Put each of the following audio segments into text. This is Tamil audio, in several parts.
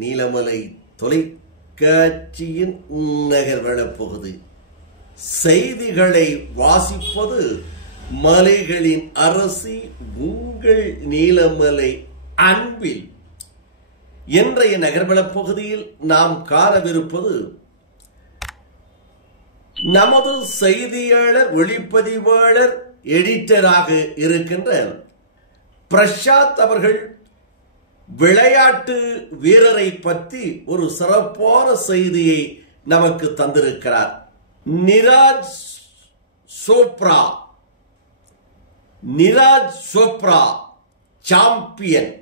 நீலமலை தொலைக்காட்சியின் நகர்வள பகுதி. செய்திகளை வாசிப்பது மலைகளின் அரசி உங்கள் நீலமலை அன்பில். இன்றைய நகர்வள பகுதியில் நாம் காணவிருப்பது நமது செய்தியாளர், ஒளிப்பதிவாளர், எடிட்டராக இருக்கின்ற பிரசாத் அவர்கள் விளையாட்டு வீரரை பற்றி ஒரு சிறப்பான செய்தியை நமக்கு தந்திருக்கிறார். நீரஜ் சோப்ரா சாம்பியன்.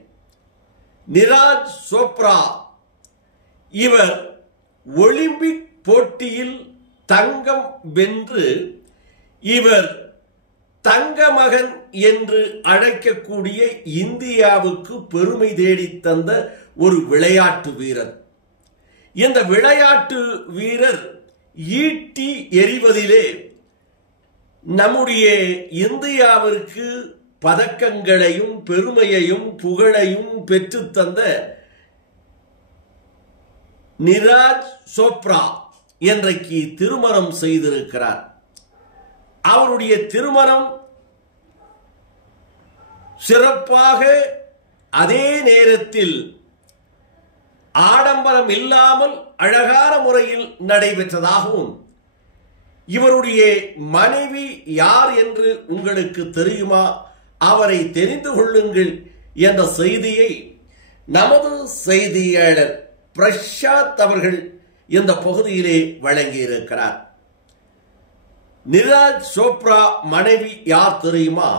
நீரஜ் சோப்ரா இவர் ஒலிம்பிக் போட்டியில் தங்கம் வென்று இவர் தங்க மகன் என்று அழைக்கக்கூடிய இந்தியாவுக்கு பெருமை தேடி தந்த ஒரு விளையாட்டு வீரர். இந்த விளையாட்டு வீரர் ஈட்டி எறிவதிலே நம்முடைய இந்தியாவிற்கு பதக்கங்களையும் பெருமையையும் புகழையும் பெற்றுத்தந்த நீரஜ் சோப்ரா இன்றைக்கு திருமணம் செய்திருக்கிறார். அவருடைய திருமணம் சிறப்பாக, அதே நேரத்தில் ஆடம்பரம் இல்லாமல் அழகான முறையில் நடைபெற்றதாகவும், இவருடைய மனைவி யார் என்று உங்களுக்கு தெரியுமா? அவரை தெரிந்து கொள்ளுங்கள் என்ற செய்தியை நமது செய்தியாளர் பிரசாத் அவர்கள் இந்த பகுதியிலே வழங்கியிருக்கிறார். நீரஜ் சோப்ரா மனைவி யார் தெரியுமா?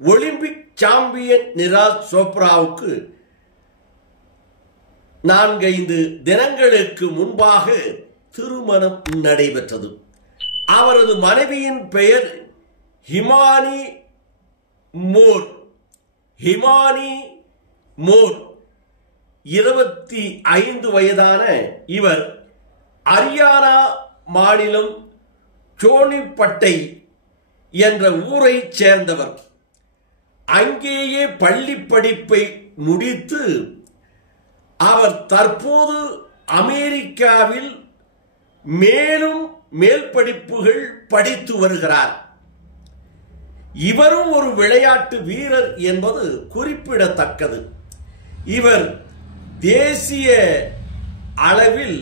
ஒலிம்பிக் சாம்பியன் நீரஜ் சோப்ராவுக்கு 4-5 தினங்களுக்கு முன்பாக திருமணம் நடைபெற்றது. அவரது மனைவியின் பெயர் ஹிமானி மோர். 25 வயதான இவர் ஹரியானா மாநிலம் சோனிப்பட்டை என்ற ஊரை சேர்ந்தவர். அங்கேயே பள்ளி படிப்பை முடித்து அவர் தற்போது அமெரிக்காவில் மேலும் மேல் படிப்புகள் படித்து வருகிறார். இவரும் ஒரு விளையாட்டு வீரர் என்பது குறிப்பிடத்தக்கது. இவர் தேசிய அளவில்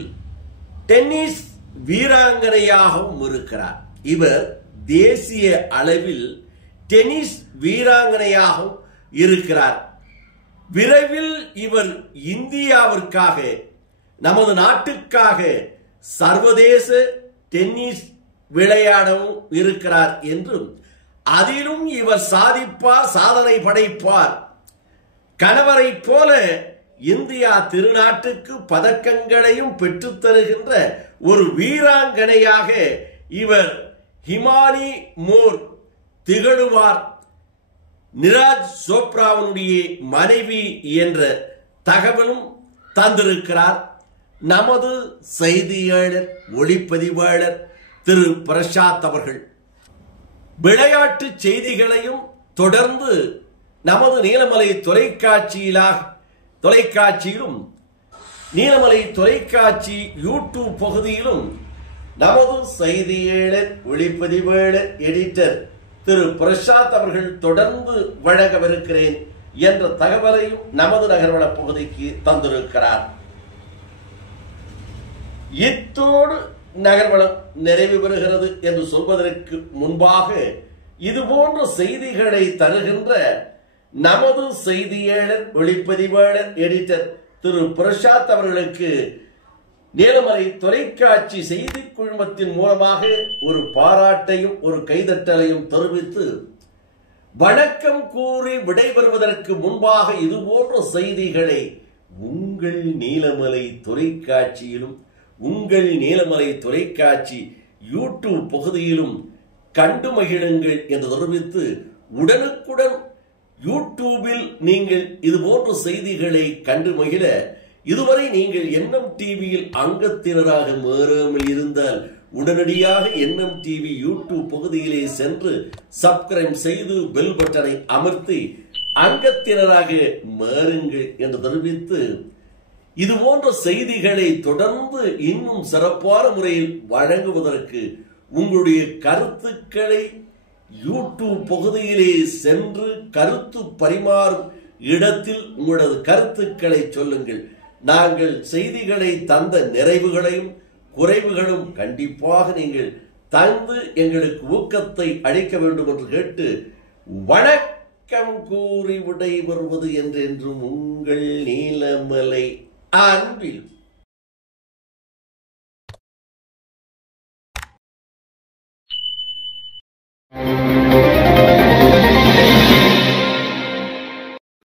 டென்னிஸ் வீராங்கனையாகவும் இருக்கிறார். இவர் தேசிய அளவில் டென்னிஸ் வீராங்கனையாகவும் இருக்கிறார். விரைவில் இவர் இந்தியாவிற்காக, நமது நாட்டுக்காக சர்வதேச டென்னிஸ் விளையாடவும் இருக்கிறார் என்றும், அதிலும் இவர் சாதிப்பார், சாதனை படைப்பார். கணவரை போல இந்தியா திருநாட்டுக்கு பதக்கங்களையும் பெற்றுத் தருகின்ற ஒரு வீராங்கனையாக இவர் ஹிமானி மோர் திகழுவார். நீரஜ் சோப்ராவுடைய மனைவி என்ற தகவலும் தந்திருக்கிறார் நமது செய்தியாளர், ஒளிப்பதிவாளர் திரு பிரசாத் அவர்கள். விளையாட்டு செய்திகளையும் தொடர்ந்து நமது நீலமலை தொலைக்காட்சியிலும் நீலமலை தொலைக்காட்சி யூடியூப் பகுதியிலும் நமது செய்தியாளர், ஒளிப்பதிவாளர், எடிட்டர் திரு பிரசாத் அவர்கள் தொடர்ந்து வழங்கவிருக்கிறேன் என்ற தகவலையும் நமது நகர்வள பகுதிக்கு தந்திருக்கிறார். இத்தோடு நகர்வளம் நிறைவு பெறுகிறது என்று சொல்வதற்கு முன்பாக, இதுபோன்ற செய்திகளை தருகின்ற நமது செய்தியாளர், ஒளிப்பதிவாளர், எடிட்டர் திரு பிரசாத் அவர்களுக்கு நீலமலை தொலைக்காட்சி செய்தி குழுமத்தின் மூலமாக ஒரு பாராட்டையும் ஒரு கைதட்டலையும் தெரிவித்து வணக்கம் கூறி விடைபெறுவதற்கு முன்பாக, இதுபோன்ற செய்திகளை உங்கள் நீலமலை தொலைக்காட்சியிலும் உங்கள் நீலமலை தொலைக்காட்சி யூடியூப் பகுதியிலும் கண்டு மகிழுங்கள் என்று தெரிவித்து, உடனுக்குடன் யூடியூபில் நீங்கள் இதுபோன்ற செய்திகளை கண்டு மகிழ, இதுவரை நீங்கள் என்எம் டிவியில் அங்கத்தினராக மாறாமல் இருந்தால் உடனடியாக என்எம் டிவி யூடியூப் பகுதியிலே சென்று சப்ஸ்கிரைப் செய்து பெல் பட்டனை அமர்த்தி அங்கத்தினராக மாறுங்கள் என்று தெரிவித்து, இது போன்ற செய்திகளை தொடர்ந்து இன்னும் சிறப்பான முறையில் வழங்குவதற்கு உங்களுடைய கருத்துக்களை யூடியூப் பகுதியிலே சென்று கருத்து பரிமாறும் இடத்தில் உங்களது கருத்துக்களை சொல்லுங்கள். நாங்கள் செய்திகளை தந்த நிறைவுகளையும் குறைவுகளும் கண்டிப்பாக நீங்கள் தந்து எங்களுக்கு ஊக்கத்தை அளிக்க வேண்டும் என்று கேட்டு வணக்கம் கூறி விடைபெறுவது என்றென்றும் உங்கள் நீலமலை அன்பில்.